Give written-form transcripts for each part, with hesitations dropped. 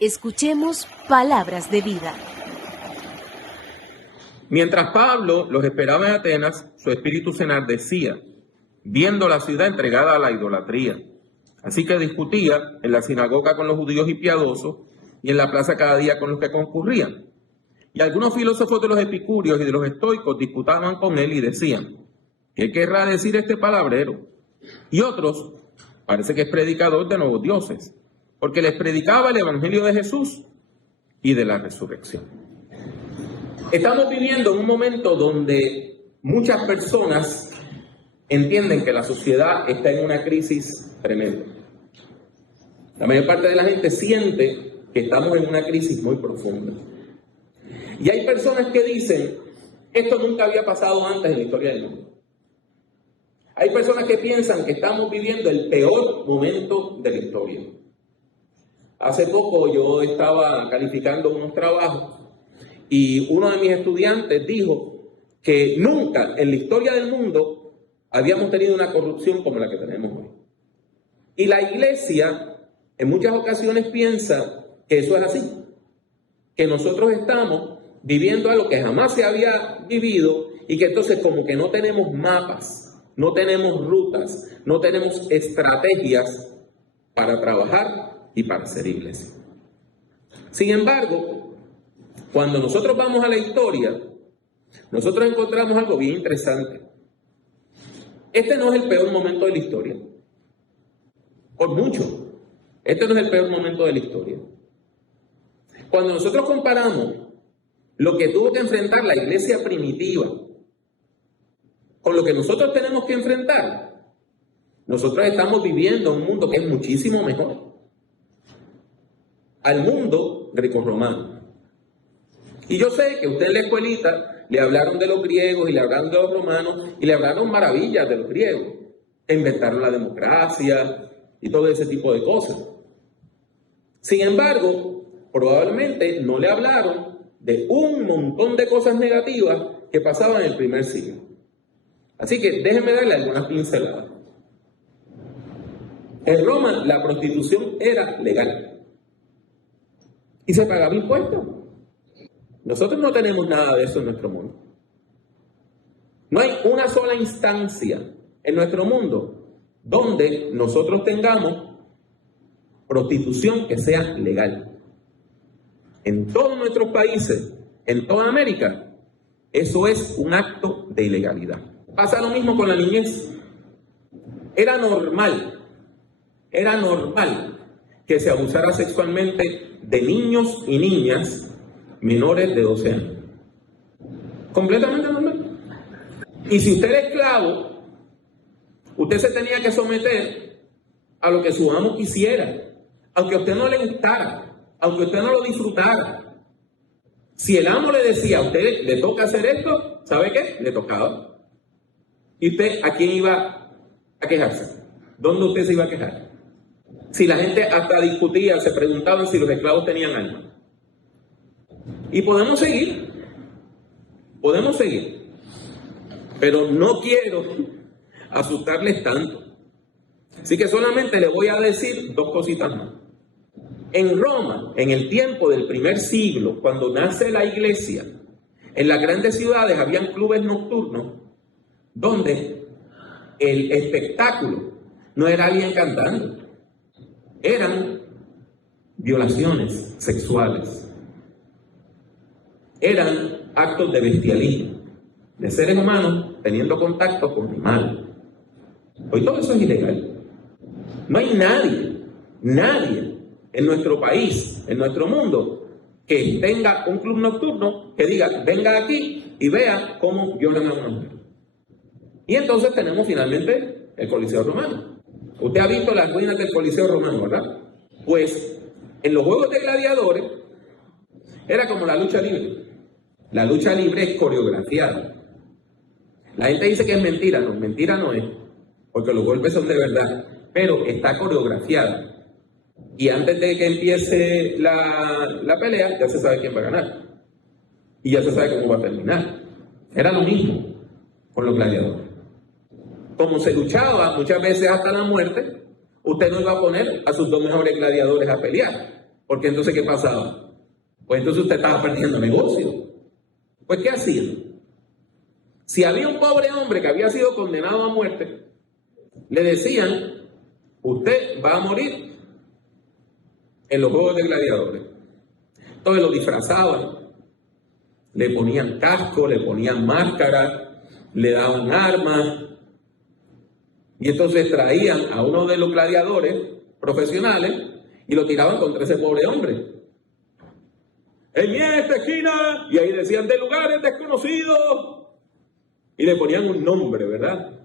Escuchemos palabras de vida. Mientras Pablo los esperaba en Atenas, su espíritu se enardecía, viendo la ciudad entregada a la idolatría. Así que discutía en la sinagoga con los judíos y piadosos, y en la plaza cada día con los que concurrían. Y algunos filósofos de los epicúreos y de los estoicos disputaban con él y decían: ¿qué querrá decir este palabrero? Y otros: parece que es predicador de nuevos dioses, porque les predicaba el evangelio de Jesús y de la resurrección. Estamos viviendo en un momento donde muchas personas entienden que la sociedad está en una crisis tremenda. La mayor parte de la gente siente que estamos en una crisis muy profunda. Y hay personas que dicen: esto nunca había pasado antes en la historia del mundo. Hay personas que piensan que estamos viviendo el peor momento de la historia. Hace poco yo estaba calificando unos trabajos y uno de mis estudiantes dijo que nunca en la historia del mundo habíamos tenido una corrupción como la que tenemos hoy. Y la iglesia en muchas ocasiones piensa que eso es así, que nosotros estamos viviendo algo que jamás se había vivido y que entonces como que no tenemos mapas, no tenemos rutas, no tenemos estrategias para trabajar y para ser iglesia. Sin embargo, cuando nosotros vamos a la historia, nosotros encontramos algo bien interesante. Este no es el peor momento de la historia. Por mucho. Este no es el peor momento de la historia. Cuando nosotros comparamos lo que tuvo que enfrentar la iglesia primitiva con lo que nosotros tenemos que enfrentar, nosotros estamos viviendo un mundo que es muchísimo mejor al mundo grecorromano. Y yo sé que usted en la escuelita le hablaron de los griegos y le hablaron de los romanos y le hablaron maravillas de los griegos, que inventaron la democracia y todo ese tipo de cosas. Sin embargo, probablemente no le hablaron de un montón de cosas negativas que pasaban en el primer siglo. Así que déjenme darle algunas pinceladas. En Roma la prostitución era legal y se pagaba impuestos. Nosotros no tenemos nada de eso en nuestro mundo. No hay una sola instancia en nuestro mundo donde nosotros tengamos prostitución que sea legal. En todos nuestros países, en toda América, eso es un acto de ilegalidad. Pasa lo mismo con la niñez. Era normal que se abusara sexualmente de niños y niñas menores de 12 años. Completamente normal. Y si usted era esclavo, usted se tenía que someter a lo que su amo quisiera, aunque a usted no le gustara, aunque usted no lo disfrutara. Si el amo le decía a usted le toca hacer esto, ¿sabe qué? Le tocaba. ¿Y usted a quién iba a quejarse? ¿Dónde usted se iba a quejar? Si la gente hasta discutía, se preguntaban si los esclavos tenían alma. Y podemos seguir, pero no quiero asustarles tanto. Así que solamente les voy a decir dos cositas más. En Roma, en el tiempo del primer siglo, cuando nace la iglesia, en las grandes ciudades habían clubes nocturnos donde el espectáculo no era alguien cantando, eran violaciones sexuales. Eran actos de bestialismo, de seres humanos teniendo contacto con animales. Hoy todo eso es ilegal. No hay nadie en nuestro país, en nuestro mundo, que tenga un club nocturno que diga: venga aquí y vea cómo violan a una mujer. Y entonces tenemos finalmente el Coliseo Romano. Usted ha visto las ruinas del Coliseo Romano, ¿verdad? Pues en los juegos de gladiadores era como la lucha libre. La lucha libre es coreografiada. La gente dice que es mentira. No, mentira no es, porque los golpes son de verdad, pero está coreografiada. Y antes de que empiece la pelea, ya se sabe quién va a ganar. Y ya se sabe cómo va a terminar. Era lo mismo con los gladiadores. Como se luchaba muchas veces hasta la muerte, usted no iba a poner a sus dos mejores gladiadores a pelear, Porque entonces, ¿qué pasaba? Pues entonces usted estaba perdiendo negocio. Pues, ¿qué hacía? Si había un pobre hombre que había sido condenado a muerte, le decían, usted va a morir en los juegos de gladiadores. Entonces lo disfrazaban, le ponían casco, le ponían máscara, le daban armas, y entonces traían a uno de los gladiadores profesionales y lo tiraban contra ese pobre hombre. En esta esquina, y ahí decían, de lugares desconocidos, y le ponían un nombre, ¿verdad?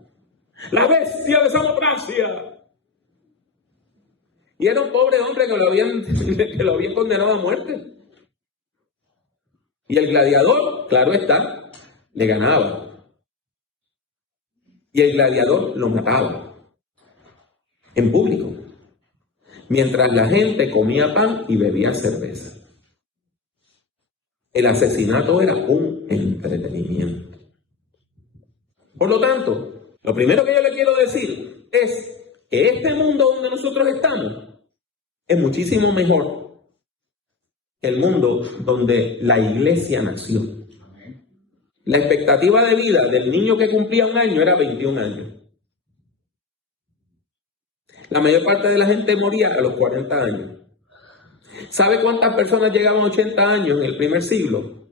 La bestia de Samotracia. Y era un pobre hombre que lo habían condenado a muerte. Y el gladiador, claro está, le ganaba. Y el gladiador lo mataba en público, mientras la gente comía pan y bebía cerveza. El asesinato era un entretenimiento. Por lo tanto, lo primero que yo le quiero decir es que este mundo donde nosotros estamos es muchísimo mejor que el mundo donde la iglesia nació. La expectativa de vida del niño que cumplía 1 año era 21 años. La mayor parte de la gente moría a los 40 años. ¿Sabe cuántas personas llegaban a 80 años en el primer siglo?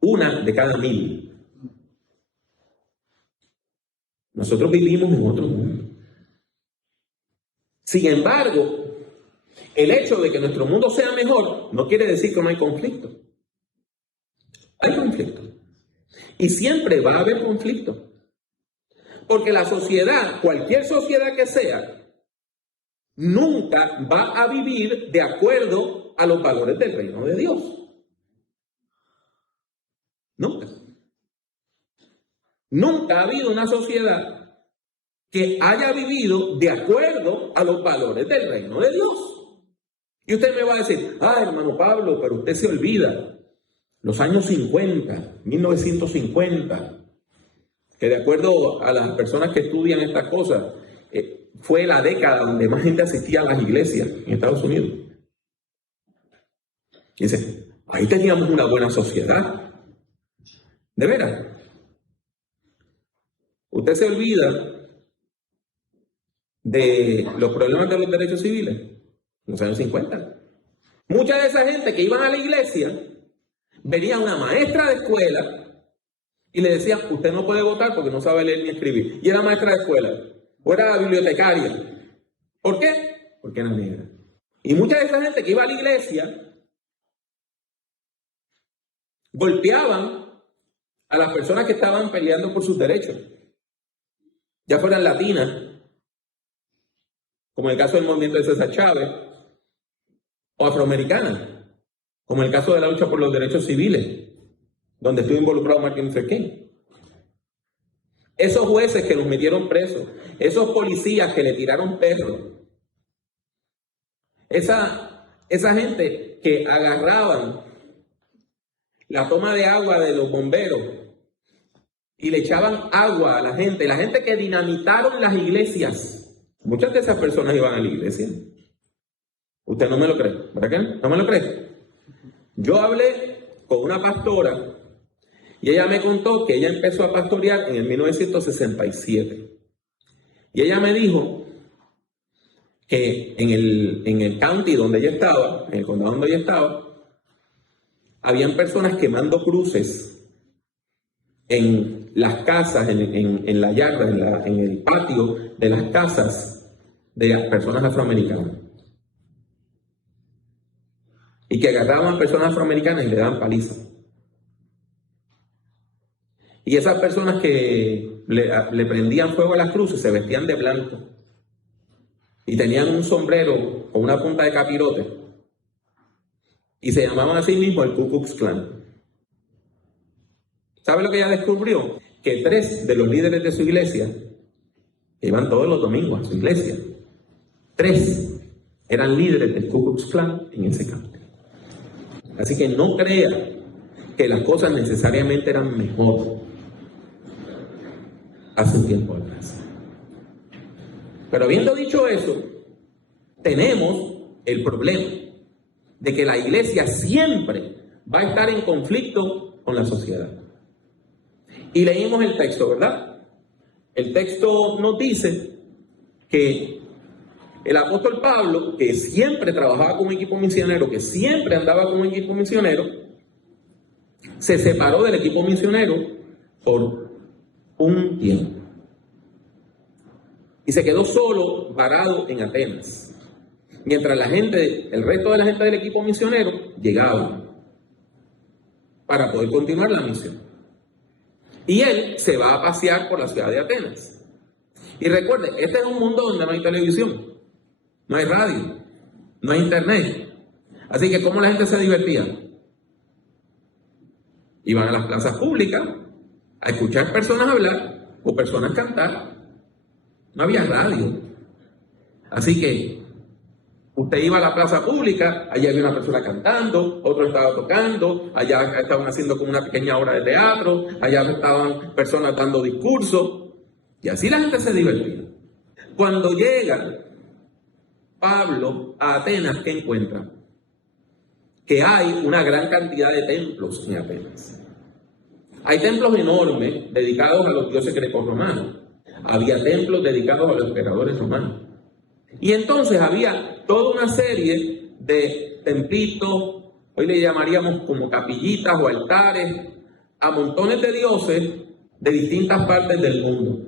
1 de cada 1000. Nosotros vivimos en otro mundo. Sin embargo, el hecho de que nuestro mundo sea mejor no quiere decir que no hay conflicto. Hay conflicto. Y siempre va a haber conflicto. Porque la sociedad, cualquier sociedad que sea, nunca va a vivir de acuerdo a los valores del reino de Dios. Nunca. Nunca ha habido una sociedad que haya vivido de acuerdo a los valores del reino de Dios. Y usted me va a decir, hermano Pablo, pero usted se olvida. Los años 50, 1950, que de acuerdo a las personas que estudian estas cosas, fue la década donde más gente asistía a las iglesias en Estados Unidos. Y dice, ahí teníamos una buena sociedad. De veras. Usted se olvida de los problemas de los derechos civiles en los años 50. Mucha de esa gente que iban a la iglesia venía una maestra de escuela y le decía, usted no puede votar porque no sabe leer ni escribir. Y era maestra de escuela o era bibliotecaria. ¿Por qué? Porque era negra. Y mucha de esa gente que iba a la iglesia golpeaban a las personas que estaban peleando por sus derechos, ya fueran latinas, como en el caso del movimiento de César Chávez, o afroamericanas, como en el caso de la lucha por los derechos civiles, donde estuvo involucrado Martin Luther King. Esos jueces que los metieron presos, esos policías que le tiraron perros, esa gente que agarraban la toma de agua de los bomberos y le echaban agua a la gente que dinamitaron las iglesias. Muchas de esas personas iban a la iglesia. Usted no me lo cree, ¿verdad que no? ¿No me lo cree? Yo hablé con una pastora y ella me contó que ella empezó a pastorear en el 1967. Y ella me dijo que en el county donde ella estaba, en el condado donde ella estaba, habían personas quemando cruces en las casas, en la yarda, en el patio de las casas de las personas afroamericanas. Y que agarraban a personas afroamericanas y le daban paliza. Y esas personas que le prendían fuego a las cruces se vestían de blanco. Y tenían un sombrero con una punta de capirote. Y se llamaban a sí mismos el Ku Klux Klan. ¿Sabe lo que ella descubrió? Que 3 de los líderes de su iglesia, que iban todos los domingos a su iglesia, 3 eran líderes del Ku Klux Klan en ese campo. Así que no crea que las cosas necesariamente eran mejor hace un tiempo atrás. Pero habiendo dicho eso, tenemos el problema de que la iglesia siempre va a estar en conflicto con la sociedad. Y leímos el texto, ¿verdad? El texto nos dice que el apóstol Pablo, que siempre trabajaba con un equipo misionero, que siempre andaba con un equipo misionero, se separó del equipo misionero por un tiempo. Y se quedó solo, varado en Atenas. Mientras el resto de la gente del equipo misionero llegaba para poder continuar la misión. Y él se va a pasear por la ciudad de Atenas. Y recuerde, este es un mundo donde no hay televisión, no hay radio, no hay internet. Así que ¿cómo la gente se divertía? Iban a las plazas públicas a escuchar personas hablar o personas cantar. No había radio. Así que usted iba a la plaza pública, allá había una persona cantando, otro estaba tocando, allá estaban haciendo como una pequeña obra de teatro, allá estaban personas dando discursos, y así la gente se divertía. Cuando llega Pablo a Atenas, ¿qué encuentra? Que hay una gran cantidad de templos en Atenas. Hay templos enormes dedicados a los dioses grecorromanos. Había templos dedicados a los emperadores romanos. Y entonces había toda una serie de templitos, hoy le llamaríamos como capillitas o altares, a montones de dioses de distintas partes del mundo.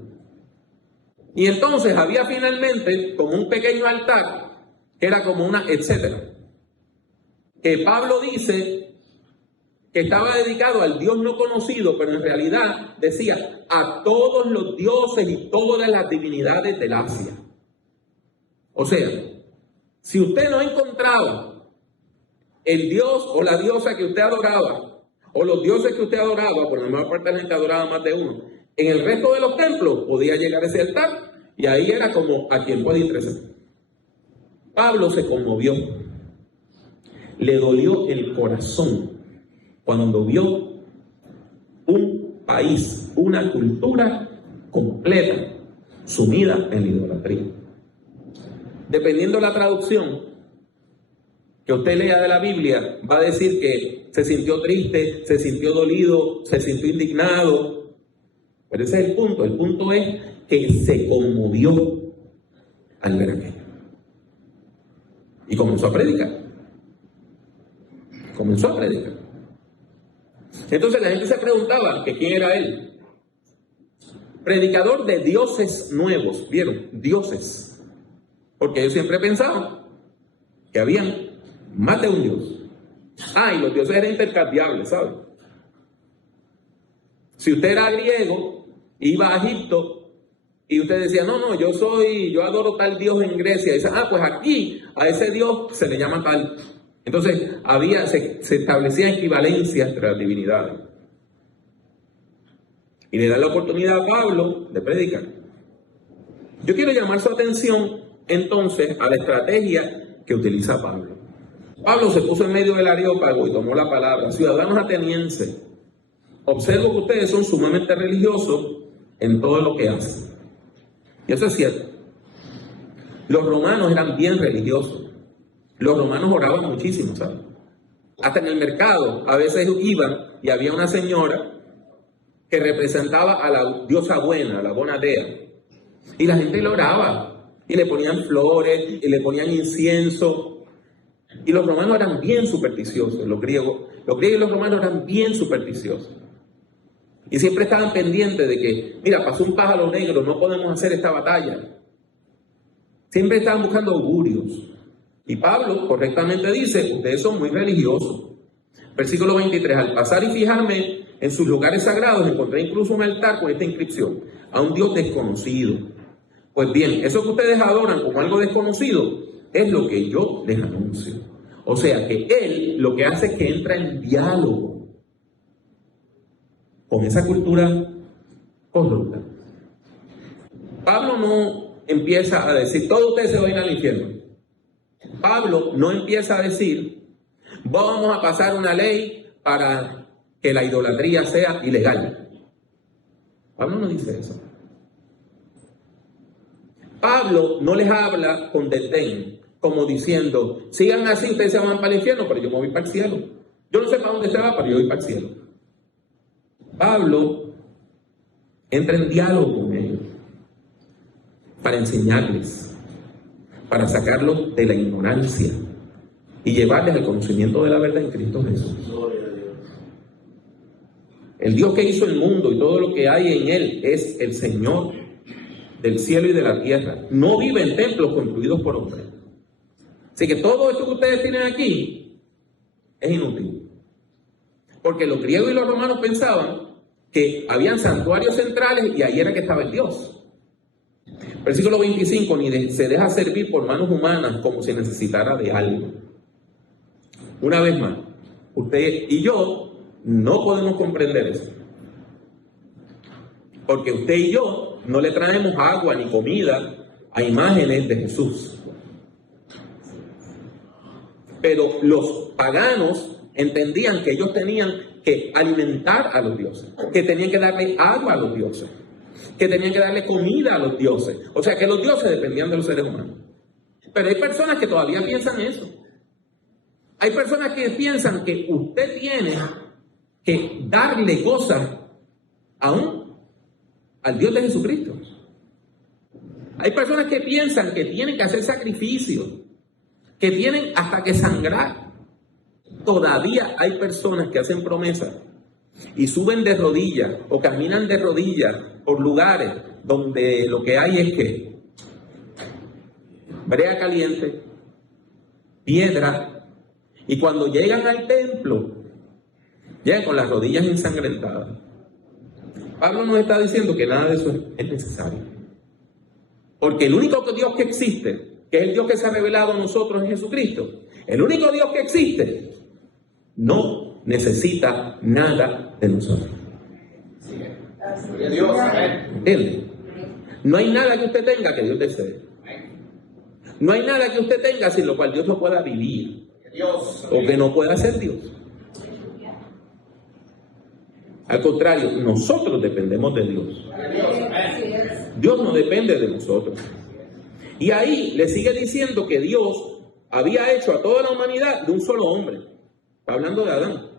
Y entonces había finalmente como un pequeño altar, que era como una etcétera, que Pablo dice que estaba dedicado al Dios no conocido, pero en realidad decía a todos los dioses y todas las divinidades del Asia. O sea, si usted no encontraba el dios o la diosa que usted adoraba, o los dioses que usted adoraba, por la mayor parte de la gente adoraba más de uno, en el resto de los templos podía llegar a ese altar, y ahí era como a quien puede interesar. Pablo se conmovió, le dolió el corazón cuando vio un país, una cultura completa sumida en la idolatría. Dependiendo de la traducción que usted lea de la Biblia, va a decir que se sintió triste, se sintió dolido, se sintió indignado. Pero ese es el punto. El punto es que se conmovió al ver aquello. Y comenzó a predicar. Entonces la gente se preguntaba que quién era él. Predicador de dioses nuevos. ¿Vieron? Dioses. Porque ellos siempre pensaban que habían más de un dios. Y los dioses eran intercambiables, ¿saben? Si usted era griego, iba a Egipto y usted decía, no, yo adoro tal dios en Grecia. Y dice, pues aquí a ese dios se le llama tal. Entonces se establecía equivalencia entre las divinidades. Y le da la oportunidad a Pablo de predicar. Yo quiero llamar su atención entonces a la estrategia que utiliza Pablo. Pablo se puso en medio del Areópago y tomó la palabra. Ciudadanos atenienses, observo que ustedes son sumamente religiosos en todo lo que hacen. Y eso es cierto. Los romanos eran bien religiosos. Los romanos oraban muchísimo, ¿sabes? Hasta en el mercado a veces iban y había una señora que representaba a la diosa buena, a la bona dea. Y la gente le oraba. Y le ponían flores, y le ponían incienso. Y los romanos eran bien supersticiosos, los griegos y los romanos eran bien supersticiosos. Y siempre estaban pendientes de que, mira, pasó un pájaro negro, no podemos hacer esta batalla. Siempre estaban buscando augurios. Y Pablo correctamente dice, ustedes son muy religiosos. Versículo 23, al pasar y fijarme en sus lugares sagrados, encontré incluso un altar con esta inscripción, a un Dios desconocido. Pues bien, eso que ustedes adoran como algo desconocido es lo que yo les anuncio. O sea que él lo que hace es que entra en diálogo con esa cultura corrupta. Pablo no empieza a decir, todos ustedes se van a ir al infierno. Pablo no empieza a decir, vamos a pasar una ley para que la idolatría sea ilegal. Pablo no dice eso. Pablo no les habla con desdén como diciendo, sigan así, ustedes se van para el infierno, pero yo me voy para el cielo. Yo no sé para dónde se va, pero yo voy para el cielo. Pablo entra en diálogo con ellos para enseñarles, para sacarlos de la ignorancia y llevarles al conocimiento de la verdad en Cristo Jesús. El Dios que hizo el mundo y todo lo que hay en él es el Señor del cielo y de la tierra. No vive en templos construidos por hombres. Así que todo esto que ustedes tienen aquí es inútil. Porque los griegos y los romanos pensaban que habían santuarios centrales y ahí era que estaba el Dios. Versículo 25, ni se deja servir por manos humanas como si necesitara de algo. Una vez más, usted y yo no podemos comprender eso. Porque usted y yo no le traemos agua ni comida a imágenes de Jesús. Pero los paganos entendían que ellos tenían que alimentar a los dioses, que tenían que darle agua a los dioses, que tenían que darle comida a los dioses. O sea, que los dioses dependían de los seres humanos. Pero hay personas que todavía piensan eso. Hay personas que piensan que usted tiene que darle cosas aún al Dios de Jesucristo. Hay personas que piensan que tienen que hacer sacrificios, que tienen hasta que sangrar. Todavía hay personas que hacen promesas y suben de rodillas o caminan de rodillas por lugares donde lo que hay es que brea caliente, piedra, y cuando llegan al templo, llegan con las rodillas ensangrentadas. Pablo nos está diciendo que nada de eso es necesario. Porque el único Dios que existe, que es el Dios que se ha revelado a nosotros en Jesucristo, el único Dios que existe, no necesita nada de nosotros. ¿Entiende? No hay nada que usted tenga que Dios desee. No hay nada que usted tenga sin lo cual Dios no pueda vivir o que no pueda ser Dios. Al contrario, nosotros dependemos de Dios. Dios no depende de nosotros. Y ahí le sigue diciendo que Dios había hecho a toda la humanidad de un solo hombre. Está hablando de Adán.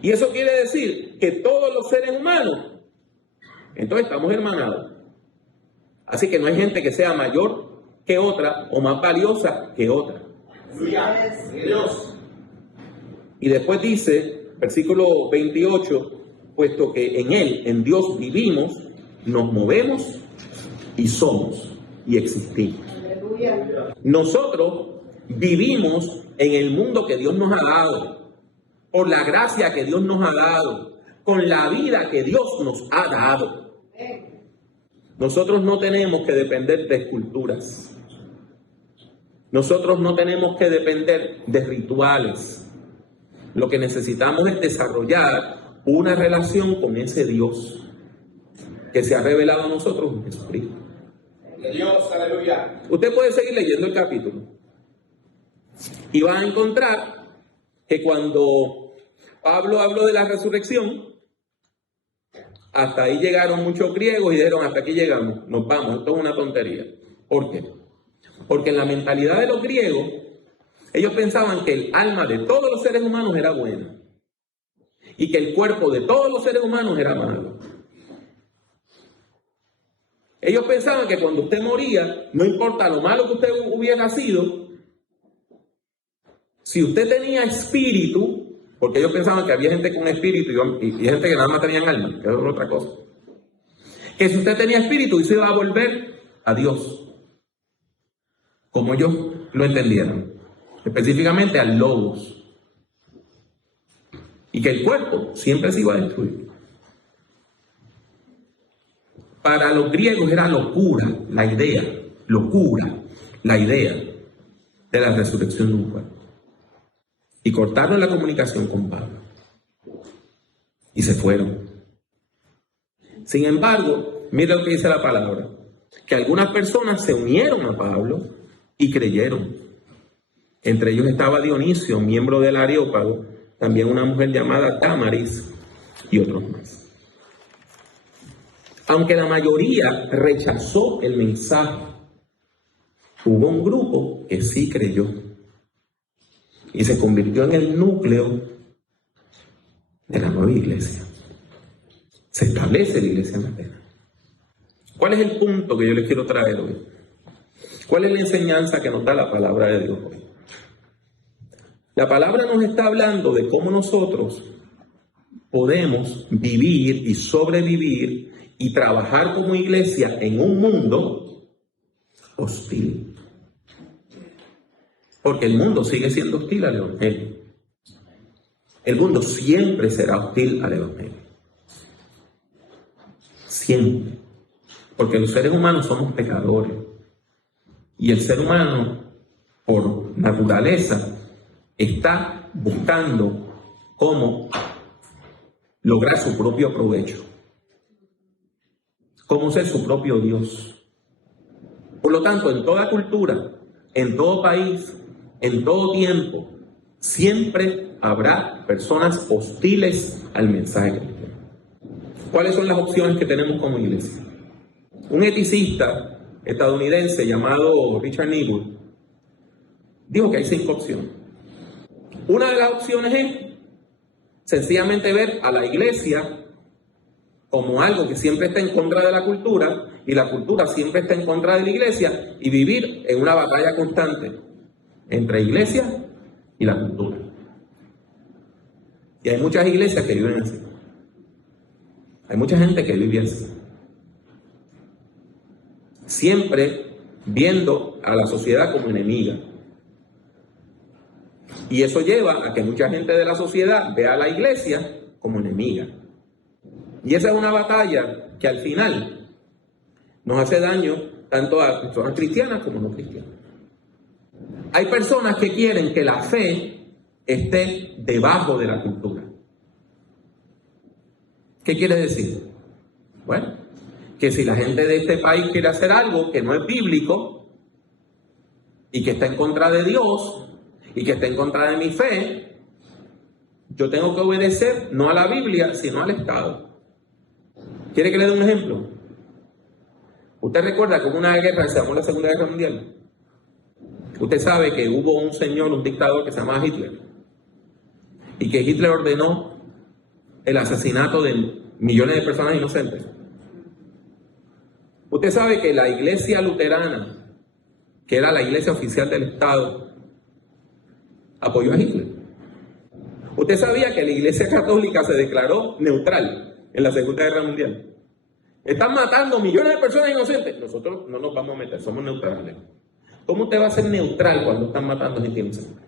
Y eso quiere decir que todos los seres humanos, entonces estamos hermanados. Así que no hay gente que sea mayor que otra o más valiosa que otra. Y después dice, versículo 28, puesto que en Él, en Dios vivimos, nos movemos y somos y existimos. Nosotros vivimos en el mundo que Dios nos ha dado, por la gracia que Dios nos ha dado, con la vida que Dios nos ha dado. Nosotros no tenemos que depender de esculturas. Nosotros no tenemos que depender de rituales. Lo que necesitamos es desarrollar una relación con ese Dios que se ha revelado a nosotros en Jesucristo. Dios, aleluya. Usted puede seguir leyendo el capítulo y va a encontrar que cuando Pablo habló de la resurrección, hasta ahí llegaron muchos griegos y dijeron, hasta aquí llegamos, nos vamos, esto es una tontería. ¿Por qué? Porque en la mentalidad de los griegos, ellos pensaban que el alma de todos los seres humanos era buena y que el cuerpo de todos los seres humanos era malo. Ellos pensaban que cuando usted moría, no importa lo malo que usted hubiera sido, si usted tenía espíritu, porque ellos pensaban que había gente con espíritu y gente que nada más tenían alma, que es otra cosa, que si usted tenía espíritu, y se iba a volver a Dios, como ellos lo entendieron, específicamente al logos, y que el cuerpo siempre se iba a destruir. Para los griegos era locura la idea de la resurrección de un cuerpo. Y cortaron la comunicación con Pablo. Y se fueron. Sin embargo, mira lo que dice la palabra. Que algunas personas se unieron a Pablo y creyeron. Entre ellos estaba Dionisio, miembro del Areópago, también una mujer llamada Damaris y otros más. Aunque la mayoría rechazó el mensaje, hubo un grupo que sí creyó y se convirtió en el núcleo de la nueva iglesia. Se establece la iglesia en Atenas. ¿Cuál es el punto que yo les quiero traer hoy? ¿Cuál es la enseñanza que nos da la palabra de Dios hoy? La palabra nos está hablando de cómo nosotros podemos vivir y sobrevivir y trabajar como iglesia en un mundo hostil. Porque el mundo sigue siendo hostil al Evangelio. El mundo siempre será hostil al Evangelio. Siempre. Porque los seres humanos somos pecadores. Y el ser humano, por naturaleza, está buscando cómo lograr su propio provecho. Cómo ser su propio Dios. Por lo tanto, en toda cultura, en todo país, en todo tiempo, siempre habrá personas hostiles al mensaje cristiano. ¿Cuáles son las opciones que tenemos como iglesia? Un eticista estadounidense llamado Richard Niebuhr dijo que hay 5 opciones. Una de las opciones es sencillamente ver a la iglesia como algo que siempre está en contra de la cultura y la cultura siempre está en contra de la iglesia y vivir en una batalla constante entre iglesia y la cultura. Y hay muchas iglesias que viven así. Hay mucha gente que vive así. Siempre viendo a la sociedad como enemiga. Y eso lleva a que mucha gente de la sociedad vea a la iglesia como enemiga. Y esa es una batalla que al final nos hace daño tanto a personas cristianas como no cristianas. Hay personas que quieren que la fe esté debajo de la cultura. ¿Qué quiere decir? Bueno, que si la gente de este país quiere hacer algo que no es bíblico y que está en contra de Dios y que está en contra de mi fe, yo tengo que obedecer no a la Biblia, sino al Estado. ¿Quiere que le dé un ejemplo? ¿Usted recuerda que hubo una guerra que se llamó la Segunda Guerra Mundial? Usted sabe que hubo un señor, un dictador que se llamaba Hitler, y que Hitler ordenó el asesinato de millones de personas inocentes. Usted sabe que la iglesia luterana, que era la iglesia oficial del Estado, apoyó a Hitler. Usted sabía que la iglesia católica se declaró neutral en la Segunda Guerra Mundial. Están matando millones de personas inocentes. Nosotros no nos vamos a meter, somos neutrales. ¿Cómo usted va a ser neutral cuando están matando gente inocente?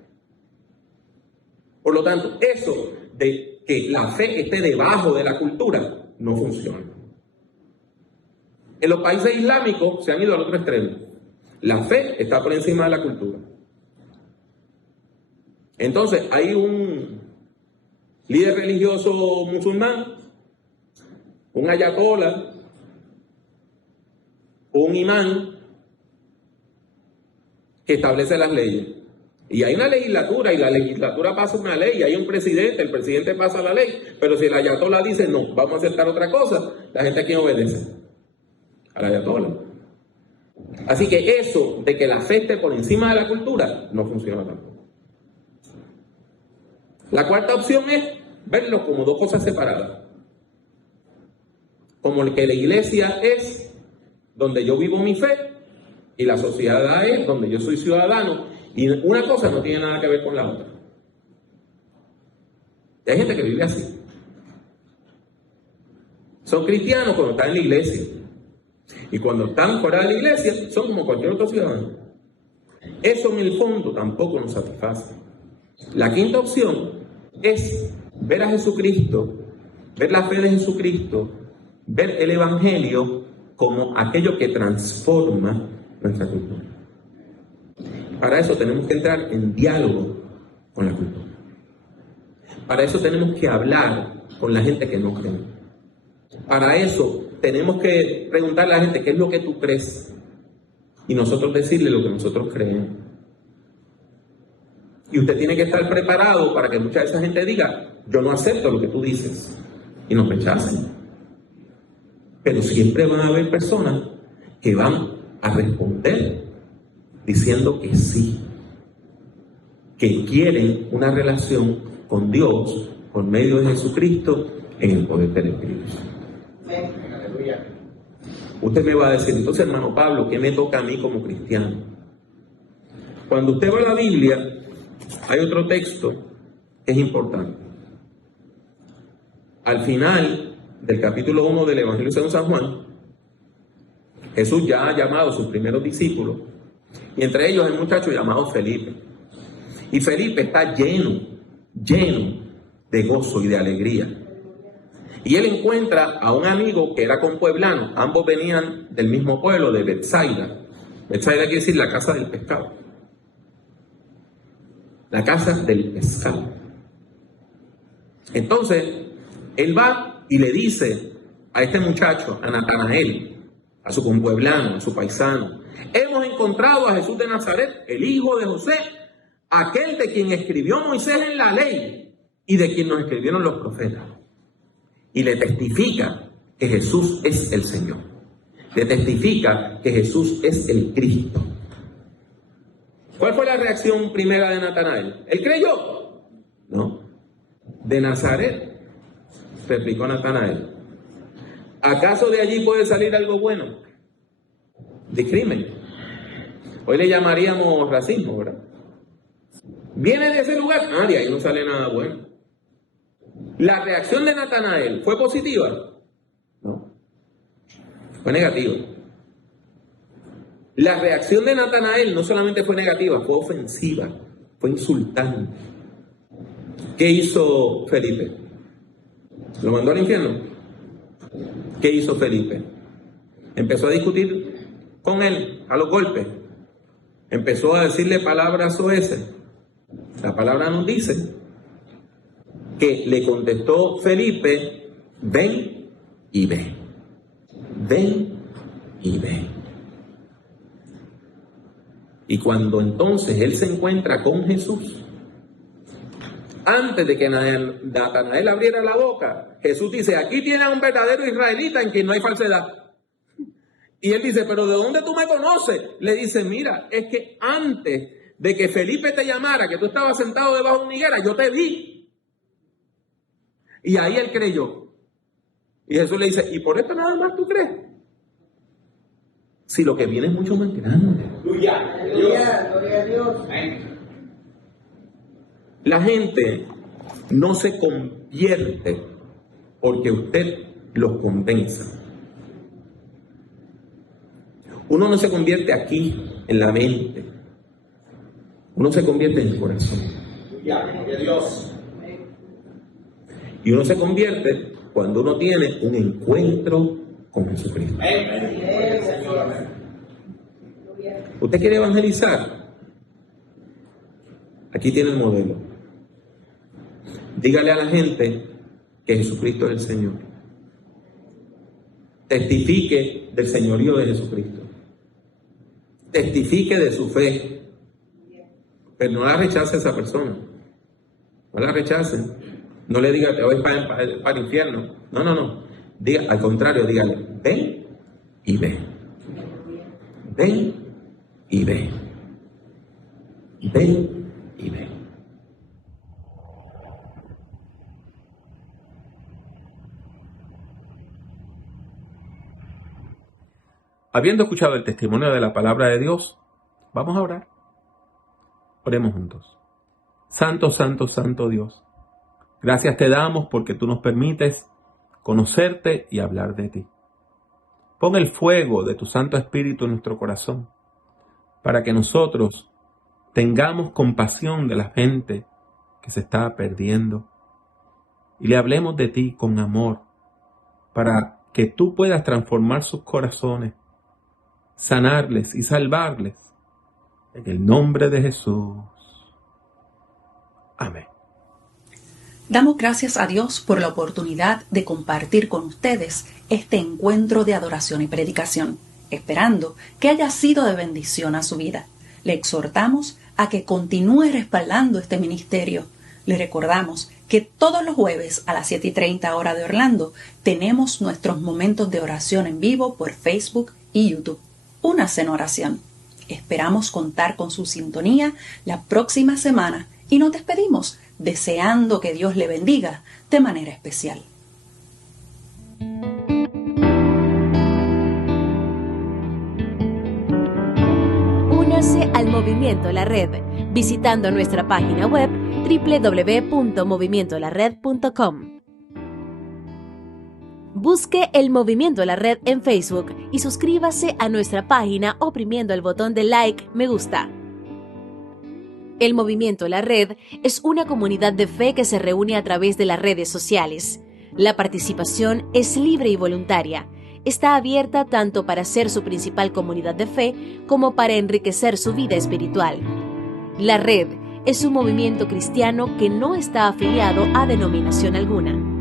Por lo tanto, eso de que la fe esté debajo de la cultura no funciona. En los países islámicos se han ido al otro extremo. La fe está por encima de la cultura. Entonces, hay un líder religioso musulmán, un ayatollah, un imán, que establece las leyes. Y hay una legislatura, y la legislatura pasa una ley, y hay un presidente, el presidente pasa la ley, pero si el ayatollah dice, no, vamos a aceptar otra cosa, la gente aquí obedece al ayatollah. Así que eso de que la fe esté por encima de la cultura, no funciona tampoco. La cuarta opción es verlo como 2 cosas separadas. Como que la iglesia es donde yo vivo mi fe y la sociedad es donde yo soy ciudadano, y una cosa no tiene nada que ver con la otra. Y hay gente que vive así. Son cristianos cuando están en la iglesia, y cuando están fuera de la iglesia son como cualquier otro ciudadano. Eso en el fondo tampoco nos satisface. La quinta opción es ver a Jesucristo, ver la fe de Jesucristo, ver el Evangelio como aquello que transforma nuestra cultura. Para eso tenemos que entrar en diálogo con la cultura. Para eso tenemos que hablar con la gente que no cree. Para eso tenemos que preguntarle a la gente qué es lo que tú crees y nosotros decirle lo que nosotros creemos. Y usted tiene que estar preparado para que mucha de esa gente diga, yo no acepto lo que tú dices, y nos rechacen. Pero siempre van a haber personas que van a responder diciendo que sí, que quieren una relación con Dios por medio de Jesucristo en el poder del Espíritu Santo. Aleluya. Usted me va a decir, entonces, hermano Pablo, ¿qué me toca a mí como cristiano? Cuando usted va a la Biblia, hay otro texto que es importante. Al final del capítulo 1 del Evangelio según San Juan, Jesús ya ha llamado a sus primeros discípulos, y entre ellos hay un muchacho llamado Felipe. Y Felipe está lleno de gozo y de alegría. Y él encuentra a un amigo que era compueblano. Ambos venían del mismo pueblo, de Betsaida. Betsaida quiere decir la casa del pescado. La casa del pescado. Entonces, él va y le dice a este muchacho, a Natanael, a su compueblano, a su paisano: hemos encontrado a Jesús de Nazaret, el hijo de José, aquel de quien escribió Moisés en la ley y de quien nos escribieron los profetas. Y le testifica que Jesús es el Señor. Le testifica que Jesús es el Cristo. ¿Cuál fue la reacción primera de Natanael? ¿Él creyó? No. De Nazaret, replicó Natanael, ¿acaso de allí puede salir algo bueno? De crimen. Hoy le llamaríamos racismo, ¿verdad? ¿Viene de ese lugar? De ahí no sale nada bueno. ¿La reacción de Natanael fue positiva? No. Fue negativa. La reacción de Natanael no solamente fue negativa, fue ofensiva, fue insultante. ¿Qué hizo Felipe? ¿Lo mandó al infierno? ¿Qué hizo Felipe? Empezó a discutir con él a los golpes. Empezó a decirle palabras soeces. La palabra nos dice que le contestó Felipe: ven y ve. Ven y ve. Y cuando entonces él se encuentra con Jesús, antes de que Natanael abriera la boca, Jesús dice: aquí tiene a un verdadero israelita en quien no hay falsedad. Y él dice: pero ¿de dónde tú me conoces? Le dice: mira, es que antes de que Felipe te llamara, que tú estabas sentado debajo de una higuera, yo te vi. Y ahí él creyó. Y Jesús le dice: ¿y por esto nada más tú crees? Si lo que viene es mucho más grande. Aleluya. Gloria a Dios. Amén. La gente no se convierte porque usted los convenza. Uno no se convierte aquí, en la mente. Uno se convierte en el corazón. Gloria a Dios. Y uno se convierte cuando uno tiene un encuentro con Jesucristo. ¿Usted quiere evangelizar? Aquí tiene el modelo. Dígale a la gente que Jesucristo es el Señor. Testifique del señorío de Jesucristo. Testifique de su fe. Pero no la rechace a esa persona. No la rechacen. No le diga: te voy para el infierno. No. Diga, al contrario, dígale: ven y ve. Ven y ve. Ven y ve. Habiendo escuchado el testimonio de la palabra de Dios, vamos a orar. Oremos juntos. Santo, santo, santo Dios, gracias te damos porque tú nos permites conocerte y hablar de ti. Pon el fuego de tu Santo Espíritu en nuestro corazón para que nosotros tengamos compasión de la gente que se está perdiendo y le hablemos de ti con amor para que tú puedas transformar sus corazones, sanarles y salvarles. En el nombre de Jesús. Amén. Damos gracias a Dios por la oportunidad de compartir con ustedes este encuentro de adoración y predicación, esperando que haya sido de bendición a su vida. Le exhortamos a que continúe respaldando este ministerio. Le recordamos que todos los jueves a las 7:30 hora de Orlando tenemos nuestros momentos de oración en vivo por Facebook y YouTube. Únase en oración. Esperamos contar con su sintonía la próxima semana y nos despedimos deseando que Dios le bendiga de manera especial. Únase al Movimiento La Red visitando nuestra página web www.movimientolared.com. Busque el Movimiento La Red en Facebook y suscríbase a nuestra página oprimiendo el botón de like, me gusta. El Movimiento La Red es una comunidad de fe que se reúne a través de las redes sociales. La participación es libre y voluntaria. Está abierta tanto para ser su principal comunidad de fe como para enriquecer su vida espiritual. La Red es un movimiento cristiano que no está afiliado a denominación alguna.